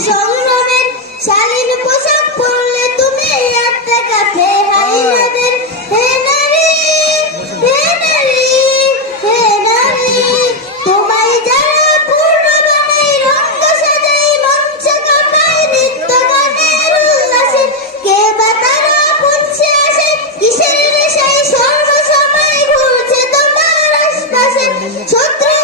সংগ্রামের শালীন পোশাক পরলে তুমি একটা কাছে হাইনাদের হে নারী হে নারী হে নারী তোমায় যারা পূর্ণ বানাই রঙ্গ সাজাই মঞ্চ কাঁপাই নৃত্য গানের উল্লাসে কে বা তারা পুঁছে আসে কিসের নেশায় সর্বসময় ঘুরছে তোমার আশপাশে শত্রু